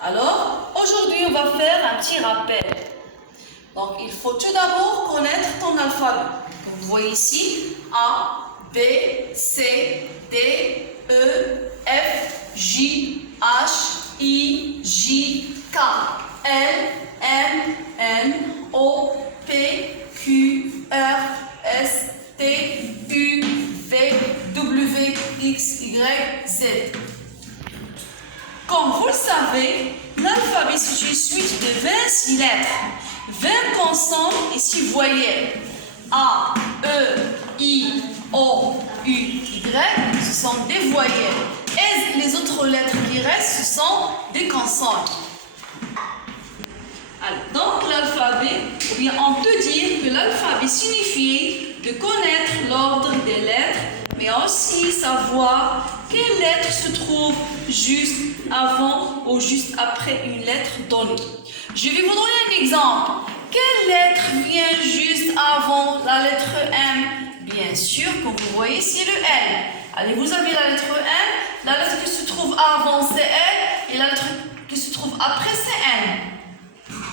Alors, aujourd'hui, on va faire un petit rappel. Donc, il faut tout d'abord connaître ton alphabet. Comme vous voyez ici, A, B, C, D, E, F, J, H, I, J, K, L, M, N, O, P, Q, R, S, T, U, V, W, X, Y, Z. Comme vous le savez, l'alphabet c'est une suite de 26 lettres, 20 consonnes et 6 voyelles. A, E, I, O, U, Y, ce sont des voyelles. Et les autres lettres qui restent, ce sont des consonnes. Alors, donc l'alphabet, ou bien on peut dire que l'alphabet signifie de connaître l'ordre des lettres, mais aussi savoir quelle lettre se trouve juste avant ou juste après une lettre donnée. Je vais vous donner un exemple. Quelle lettre vient juste avant la lettre M? Bien sûr, comme vous voyez, c'est le N. Allez, vous avez la lettre M, la lettre qui se trouve avant c'est L, et la lettre qui se trouve après c'est N.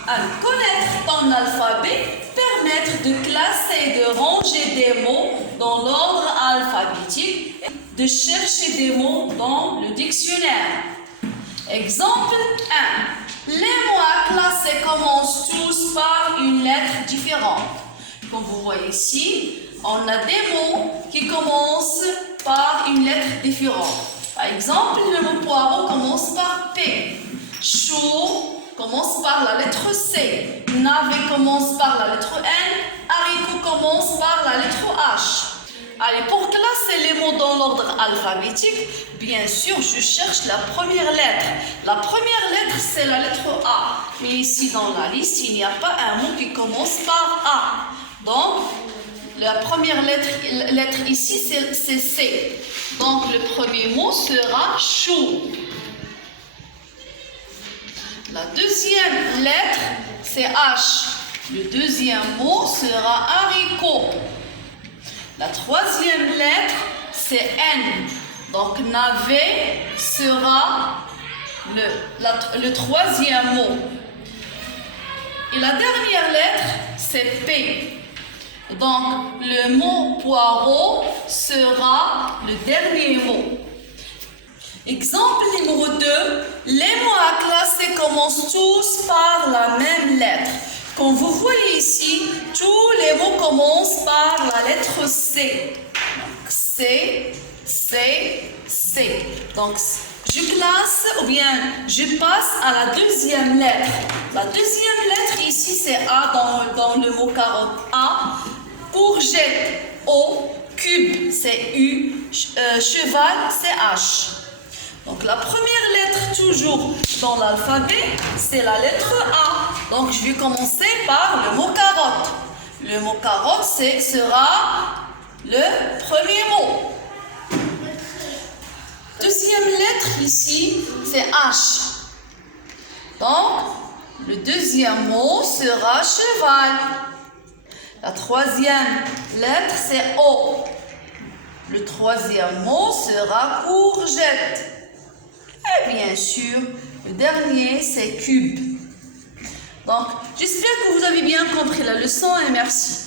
Alors, connaître ton alphabet, permettre de classer et de ranger des mots dans l'ordre alphabétique et de chercher des mots dans le dictionnaire. Exemple 1. Les mots à classer commencent tous par une lettre différente. Comme vous voyez ici, on a des mots qui commencent par une lettre différente. Par exemple, le mot poireau commence par P. Chaud commence par la lettre C. Navet commence par la lettre N. Haricot commence par la lettre H. Allez, pour classer les mots dans l'ordre alphabétique, bien sûr, je cherche la première lettre. La première lettre, c'est la lettre A. Mais ici, dans la liste, il n'y a pas un mot qui commence par A. Donc, la première lettre ici, c'est C. Donc, le premier mot sera chou. La deuxième lettre, c'est H. Le deuxième mot sera haricot. La troisième lettre, c'est N. Donc, navet sera le troisième mot. Et la dernière lettre, c'est P. Donc, le mot poireau sera le dernier mot. Exemple numéro 2. Les mots à classer commencent tous par la même lettre. Comme vous voyez ici, tous les mots commencent par la lettre C. Donc, C, C, C. Donc, je classe ou bien je passe à la deuxième lettre. La deuxième lettre ici, c'est A dans le mot carotte. A. Courgette, O. Cube, c'est U. Cheval, c'est H. Donc, la première lettre, toujours dans l'alphabet, c'est la lettre A. Donc, je vais commencer par le mot carotte. Le mot carotte, sera le premier mot. Deuxième lettre ici, c'est H. Donc, le deuxième mot sera cheval. La troisième lettre, c'est O. Le troisième mot sera courgette. Et bien sûr, le dernier, c'est cube. Donc, j'espère que vous avez bien compris la leçon et merci.